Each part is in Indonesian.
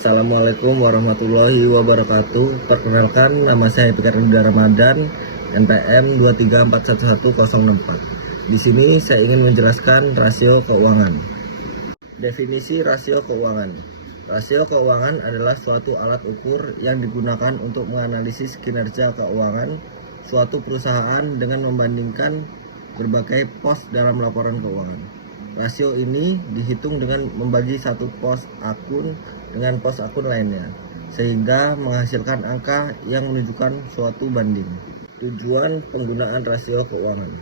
Assalamualaikum warahmatullahi wabarakatuh. Perkenalkan, nama saya Fikar Ridha Ramadan, NPM 234111064. Di sini saya ingin menjelaskan rasio keuangan. Definisi rasio keuangan. Rasio keuangan adalah suatu alat ukur yang digunakan untuk menganalisis kinerja keuangan suatu perusahaan dengan membandingkan berbagai pos dalam laporan keuangan. Rasio ini dihitung dengan membagi satu pos akun dengan pos akun lainnya, sehingga menghasilkan angka yang menunjukkan suatu banding. Tujuan penggunaan rasio keuangan: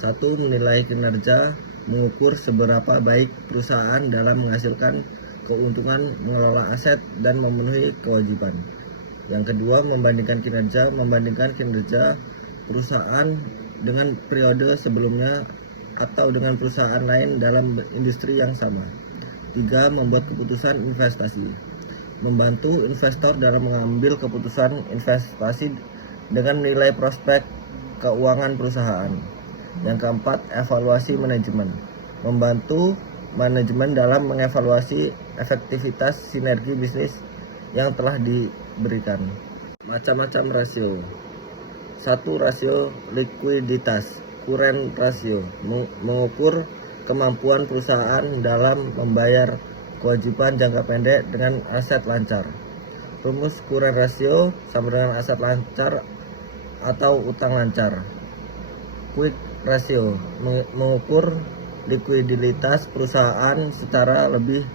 1. Menilai kinerja, mengukur seberapa baik perusahaan dalam menghasilkan keuntungan, mengelola aset, dan memenuhi kewajiban. Yang kedua, membandingkan kinerja perusahaan dengan periode sebelumnya atau dengan perusahaan lain dalam industri yang sama. 3. Membuat keputusan investasi, membantu investor dalam mengambil keputusan investasi dengan nilai prospek keuangan perusahaan. Yang keempat, evaluasi manajemen, membantu manajemen dalam mengevaluasi efektivitas sinergi bisnis yang telah diberikan. Macam-macam rasio. 1. Rasio likuiditas, current ratio, mengukur kemampuan perusahaan dalam membayar kewajiban jangka pendek dengan aset lancar. Rumus current ratio sama dengan aset lancar atau utang lancar. Quick ratio, mengukur likuiditas perusahaan secara lebih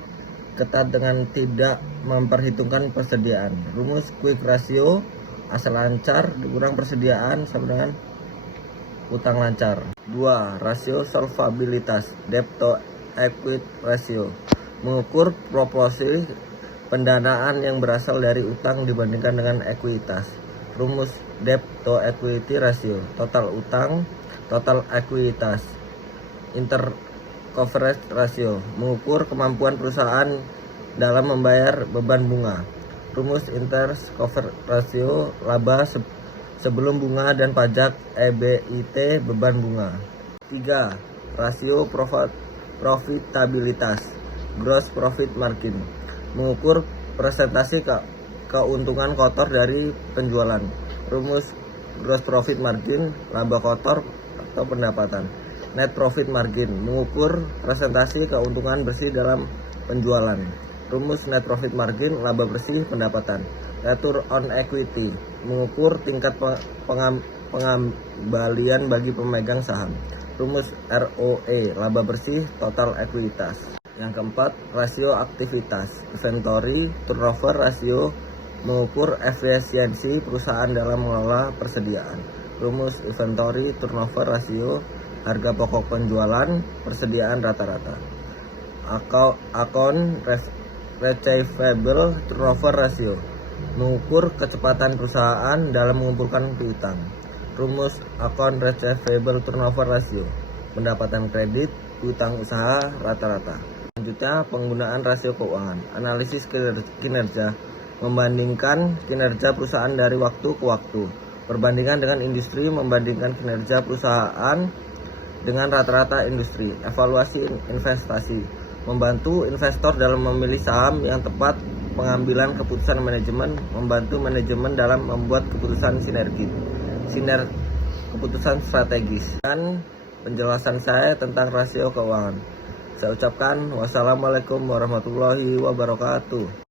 ketat dengan tidak memperhitungkan persediaan. Rumus quick ratio, aset lancar dikurang persediaan sama dengan utang lancar. 2. Rasio solvabilitas, debt to equity ratio, mengukur proporsi pendanaan yang berasal dari utang dibandingkan dengan ekuitas. Rumus debt to equity ratio, total utang, total ekuitas. Intercoverage ratio, mengukur kemampuan perusahaan dalam membayar beban bunga. Rumus interest cover ratio, laba sebelum bunga dan pajak EBIT beban bunga. 3. Rasio profitabilitas, gross profit margin, mengukur presentasi keuntungan kotor dari penjualan. Rumus gross profit margin, laba kotor atau pendapatan. Net profit margin, mengukur presentasi keuntungan bersih dalam penjualan. Rumus net profit margin, laba bersih pendapatan. Return on equity, mengukur tingkat pengembalian bagi pemegang saham. Rumus ROE, laba bersih total ekuitas. Yang keempat, rasio aktivitas, inventory turnover ratio, mengukur efisiensi perusahaan dalam mengelola persediaan. Rumus inventory turnover ratio, harga pokok penjualan, persediaan rata-rata. Account receivable turnover ratio, mengukur kecepatan perusahaan dalam mengumpulkan piutang. Rumus account receivable turnover ratio, pendapatan kredit, piutang usaha rata-rata. Selanjutnya, penggunaan rasio keuangan. Analisis kinerja, membandingkan kinerja perusahaan dari waktu ke waktu. Perbandingan dengan industri, membandingkan kinerja perusahaan dengan rata-rata industri. Evaluasi investasi, membantu investor dalam memilih saham yang tepat. Pengambilan keputusan manajemen, membantu manajemen dalam membuat keputusan keputusan strategis. Dan penjelasan saya tentang rasio keuangan. Saya ucapkan wassalamualaikum warahmatullahi wabarakatuh.